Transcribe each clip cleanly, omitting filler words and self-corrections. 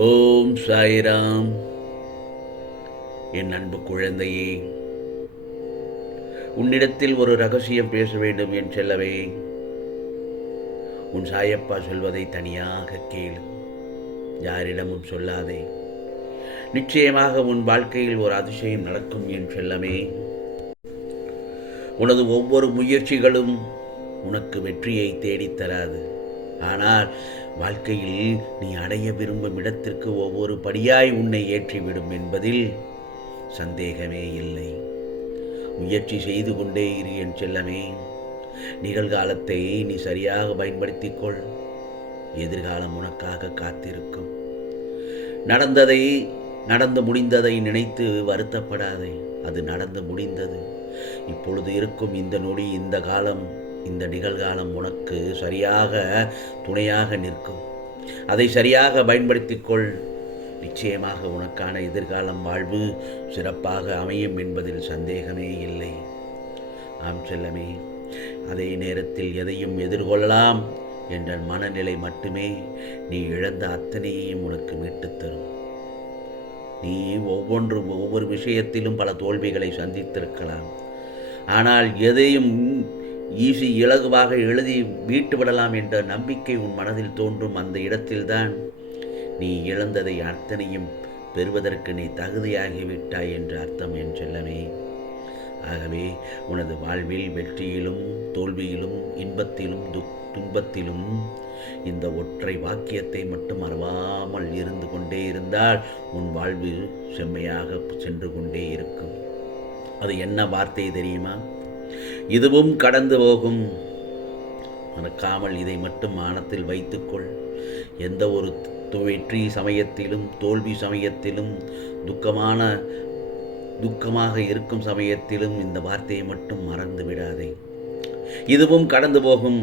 ஓம் சாய்ராம். என் அன்பு குழந்தையே, உன்னிடத்தில் ஒரு ரகசியம் பேச வேண்டும் என் செல்லவே. உன் சாயப்பா சொல்வதை தனியாக கேளு, யாரிடமும் சொல்லாதே. நிச்சயமாக உன் வாழ்க்கையில் ஒரு அதிசயம் நடக்கும் என் செல்லமே. உனது ஒவ்வொரு முயற்சிகளும் உனக்கு வெற்றியை தேடித்தராது. ஆனால் வாழ்க்கையில் நீ அடைய விரும்பும் இடத்திற்கு ஒவ்வொரு படியாய் உன்னை ஏற்றிவிடும் என்பதில் சந்தேகமே இல்லை. முயற்சி செய்து கொண்டே இரு என் செல்லமே. நிகழ்காலத்தை நீ சரியாக பயன்படுத்திக் கொள். எதிர்காலம் உனக்காக காத்திருக்கும். நடந்து முடிந்ததை நினைத்து வருத்தப்படாதே. அது நடந்து முடிந்தது. இப்பொழுது இருக்கும் இந்த நொடி, இந்த காலம், இந்த நிகழ்காலம் உனக்கு சரியாக துணையாக நிற்கும். அதை சரியாக பயன்படுத்திக் கொள். நிச்சயமாக உனக்கான எதிர்காலம் வாழ்வு சிறப்பாக அமையும் என்பதில் சந்தேகமே இல்லை. ஆம் செல்லமே, அதே நேரத்தில் எதையும் எதிர்கொள்ளலாம் என்ற மனநிலை மட்டுமே நீ இழந்த அத்தனையையும் உனக்கு மீட்டுத் தரும். நீ ஒவ்வொரு விஷயத்திலும் பல தோல்விகளை சந்தித்திருக்கலாம். ஆனால் எதையும் இலகுவாக எழுதி வீட்டு விடலாம் என்ற நம்பிக்கை உன் மனதில் தோன்றும் அந்த இடத்தில்தான் நீ இழந்ததை அத்தனையும் பெறுவதற்கு நீ தகுதியாகிவிட்டாய் என்று அர்த்தம் என் செல்லமே. ஆகவே உனது வாழ்வில் வெற்றியிலும் தோல்வியிலும் இன்பத்திலும் துன்பத்திலும் இந்த ஒற்றை வாக்கியத்தை மட்டும் மறவாமல் இருந்து கொண்டே இருந்தால் உன் வாழ்வு செம்மையாக சென்று கொண்டே இருக்கும். அது என்ன வார்த்தை தெரியுமா? இதுவும் கடந்து போகும். மறக்காமல் இதை மட்டும் மனத்தில் வைத்துக்கொள். எந்த ஒரு வெற்றி சமயத்திலும் தோல்வி சமயத்திலும் துக்கமாக இருக்கும் சமயத்திலும் இந்த வார்த்தையை மட்டும் மறந்து விடாதே. இதுவும் கடந்து போகும்.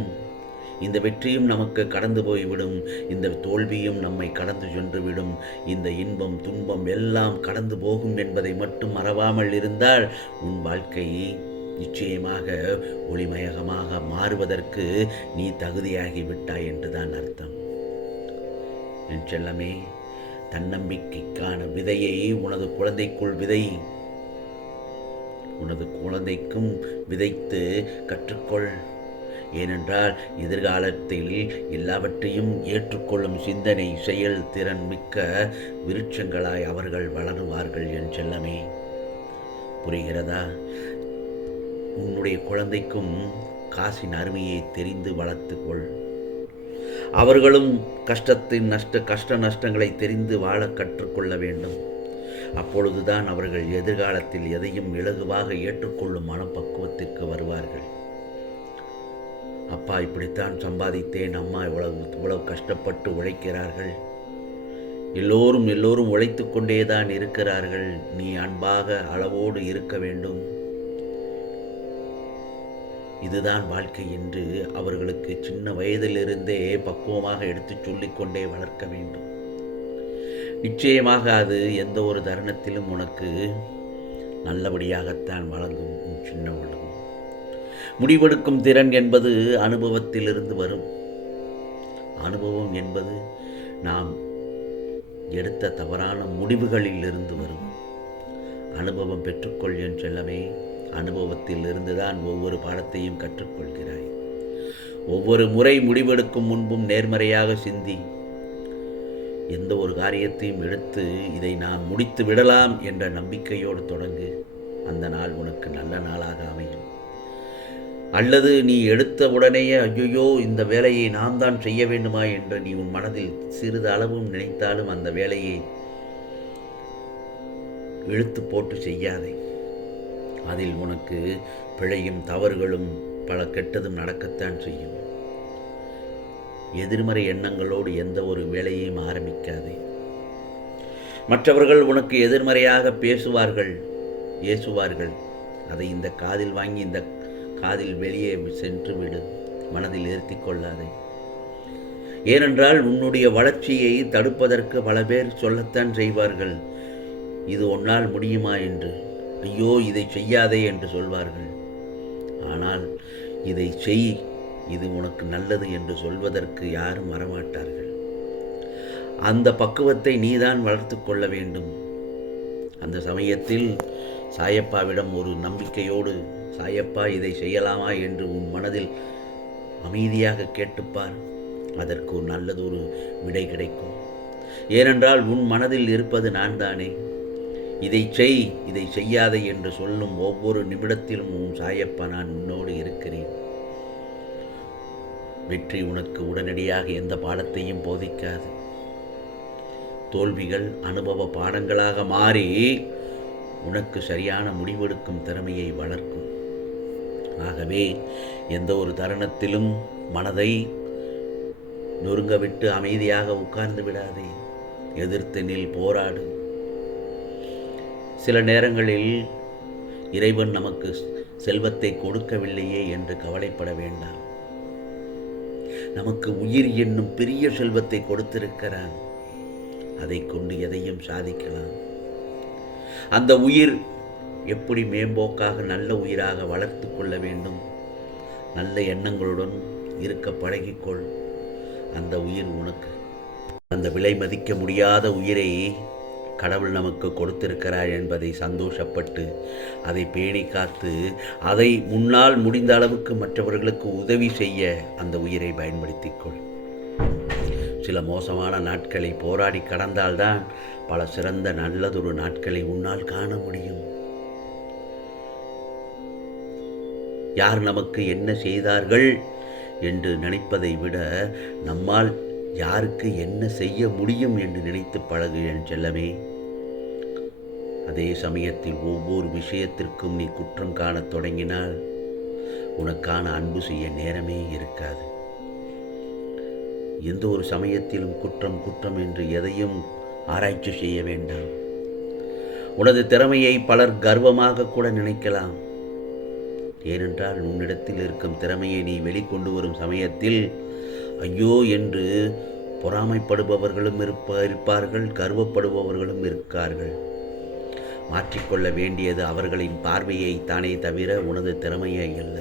இந்த வெற்றியும் நமக்கு கடந்து போய்விடும். இந்த தோல்வியும் நம்மை கடந்து சென்றுவிடும். இந்த இன்பம் துன்பம் எல்லாம் கடந்து போகும் என்பதை மட்டும் மறவாமல் இருந்தால் உன் வாழ்க்கை நிச்சயமாக ஒளிமயமாக மாறுவதற்கு நீ தகுதியாகிவிட்டாய் என்றுதான் அர்த்தம். என் செல்லமே, தன்னம்பிக்கைக்கான விதையை உனது குழந்தைக்குள் விதை. உனது குழந்தைக்கும் விதைத்து கற்றுக்கொள். ஏனென்றால் எதிர்காலத்தில் எல்லாவற்றையும் ஏற்றுக்கொள்ளும் சிந்தனை செயல் திறன் மிக்க விருட்சங்களாய் அவர்கள் வளருவார்கள் என் செல்லமே. புரிகிறதா? உன்னுடைய குழந்தைக்கும் காசின் அருமையை தெரிந்து வளர்த்துக்கொள். அவர்களும் கஷ்ட நஷ்டங்களை தெரிந்து வாழ கற்றுக்கொள்ள வேண்டும். அப்பொழுதுதான் அவர்கள் எதிர்காலத்தில் எதையும் இலகுவாக ஏற்றுக்கொள்ளும் மனப்பக்குவத்திற்கு வருவார்கள். அப்பா இப்படித்தான் சம்பாதித்தேன், அம்மா இவ்வளவு கஷ்டப்பட்டு உழைக்கிறார்கள், எல்லோரும் உழைத்து கொண்டேதான் இருக்கிறார்கள், நீ அன்பாக அளவோடு இருக்க வேண்டும், இதுதான் வாழ்க்கை என்று அவர்களுக்கு சின்ன வயதிலிருந்தே பக்குவமாக எடுத்து சொல்லிக்கொண்டே வளர்க்க வேண்டும். நிச்சயமாக அது எந்த ஒரு தருணத்திலும் உனக்கு நல்லபடியாகத்தான் வழங்கும். சின்ன உலகம் முடிவெடுக்கும் திறன் என்பது அனுபவத்திலிருந்து வரும். அனுபவம் என்பது நாம் எடுத்த தவறான முடிவுகளில் இருந்து வரும். அனுபவம் பெற்றுக்கொள் என் செல்லமே. அனுபவத்தில் இருந்துதான் ஒவ்வொரு பாடத்தையும் கற்றுக்கொள்கிறாய். ஒவ்வொரு முறை முடிவெடுக்கும் முன்பும் நேர்மறையாக சிந்தி. எந்த ஒரு காரியத்தையும் எடுத்து இதை நான் முடித்து விடலாம் என்ற நம்பிக்கையோடு தொடங்கு. அந்த நாள் உனக்கு நல்ல நாளாக அமையும். அல்லது நீ எடுத்த உடனேயே ஐயோ இந்த வேலையை நாம் தான் செய்ய வேண்டுமா என்று நீ உன் மனதில் சிறிது அளவும் நினைத்தாலும் அந்த வேலையை இழுத்து போட்டு செய்யாதே. அதில் உனக்கு பிழையும் தவறுகளும் பல கெட்டதும் நடக்கத்தான் செய்யும். எதிர்மறை எண்ணங்களோடு எந்த ஒரு வேலையையும் ஆரம்பிக்காதே. மற்றவர்கள் உனக்கு எதிர்மறையாக பேசுவார்கள், ஏசுவார்கள். அதை இந்த காதில் வாங்கி இந்த காதில் வெளியே சென்று விடு. மனதில் ஏற்றி கொள்ளாதே. ஏனென்றால் உன்னுடைய வளர்ச்சியை தடுப்பதற்கு பல பேர் சொல்லத்தான் செய்வார்கள், இது உன்னால் முடியுமா என்று. ஐயோ இதை செய்யாதே என்று சொல்வார்கள். ஆனால் இதை செய், இது உனக்கு நல்லது என்று சொல்வதற்கு யாரும் வரமாட்டார்கள். அந்த பக்குவத்தை நீதான் வளர்த்து கொள்ள வேண்டும். அந்த சமயத்தில் சாயப்பாவிடம் ஒரு நம்பிக்கையோடு, சாயப்பா இதை செய்யலாமா என்று உன் மனதில் அமைதியாக கேட்டுப்பார். அதற்கு ஒரு நல்லதொரு விடை கிடைக்கும். ஏனென்றால் உன் மனதில் இருப்பது நான் தானே. இதை செய், இதை செய்யாதே என்று சொல்லும் ஒவ்வொரு நிமிடத்திலும் உன் சாயப்பா நான் உன்னோடு இருக்கிறேன். வெற்றி உனக்கு உடனடியாக எந்த பாடத்தையும் போதிக்காது. தோல்விகள் அனுபவ பாடங்களாக மாறி உனக்கு சரியான முடிவெடுக்கும் திறமையை வளர்க்கும். ஆகவே எந்த ஒரு தருணத்திலும் மனதை நொறுங்க விட்டு அமைதியாக உட்கார்ந்து விடாதே. எதிர்த்து நில், போராடு. சில நேரங்களில் இறைவன் நமக்கு செல்வத்தை கொடுக்கவில்லையே என்று கவலைப்பட வேண்டாம். நமக்கு உயிர் என்னும் பெரிய செல்வத்தை கொடுத்திருக்கிறான். அதை கொண்டு எதையும் சாதிக்கலாம். அந்த உயிர் எப்படி மேம்போக்காக நல்ல உயிராக வளர்த்து கொள்ள வேண்டும். நல்ல எண்ணங்களுடன் இருக்க பழகிக்கொள். அந்த உயிர் உனக்கு, அந்த விலை மதிக்க முடியாத உயிரை கடவுள் நமக்கு கொடுத்திருக்கிறார் என்பதை சந்தோஷப்பட்டு அதை பேணி காத்து அதை முன்னால் முடிந்த அளவுக்கு மற்றவர்களுக்கு உதவி செய்ய அந்த உயிரை பயன்படுத்திக்கொள். சில மோசமான நாட்களை போராடி கடந்தால்தான் பல சிறந்த நல்லதொரு நாட்களை உன்னால் காண முடியும். யார் நமக்கு என்ன செய்தார்கள் என்று நினைப்பதை விட நம்மால் யாருக்கு என்ன செய்ய முடியும் என்று நினைத்து பழகு என் செல்லமே. அதே சமயத்தில் ஒவ்வொரு விஷயத்திற்கும் நீ குற்றம் காணத் தொடங்கினால் உனக்கான அன்பு செய்ய நேரமே இருக்காது. எந்த ஒரு சமயத்திலும் குற்றம் குற்றம் என்று எதையும் ஆராய்ச்சி செய்ய வேண்டாம். உனது திறமையை பலர் கர்வமாக கூட நினைக்கலாம். ஏனென்றால் உன்னிடத்தில் இருக்கும் திறமையை நீ வெளிக்கொண்டு வரும் சமயத்தில் ஐயோ என்று பொறாமைப்படுபவர்களும் இருப்பார்கள், கர்வப்படுபவர்களும் இருக்கார்கள். மாற்றிக்கொள்ள வேண்டியது அவர்களின் பார்வையை தானே தவிர உனது திறமையை அல்ல.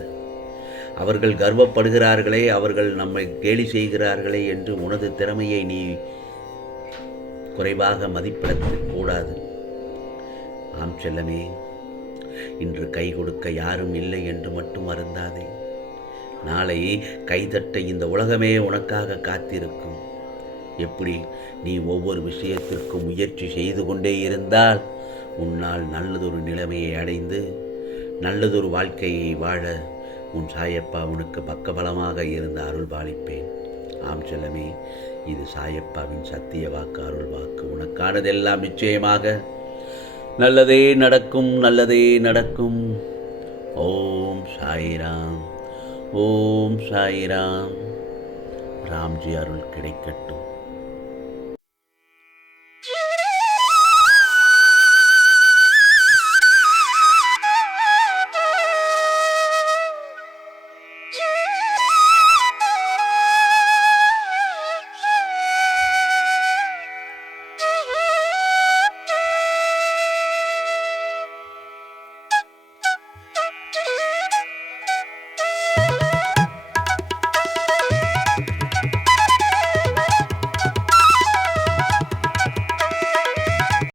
அவர்கள் கர்வப்படுகிறார்களே, அவர்கள் நம்மை கேலி செய்கிறார்களே என்று உனது திறமையை நீ குறைவாக மதிப்பிடக்கூடாது. ஆம் செல்லமே, இன்று கை கொடுக்க யாரும் இல்லை என்று மட்டும் வருந்தாதே. நாளை கைதட்ட இந்த உலகமே உனக்காக காத்திருக்கும். எப்படி நீ ஒவ்வொரு விஷயத்திற்கும் முயற்சி செய்து கொண்டே இருந்தால் உன்னால் நல்லதொரு நிலைமையை அடைந்து நல்லதொரு வாழ்க்கையை வாழ உன் சாயப்பா உனக்கு பக்கபலமாக இருந்து அருள் பாலிப்பேன். ஆம் செல்லமே, இது சாயப்பாவின் சத்திய வாக்கு, அருள் வாக்கு. உனக்கானதெல்லாம் நிச்சயமாக நல்லதே நடக்கும், நல்லதே நடக்கும். ஓம் சாய்ராம், ஓம் சாய்ராம். ராம்ஜி அருள் கிடைக்கட்டும்.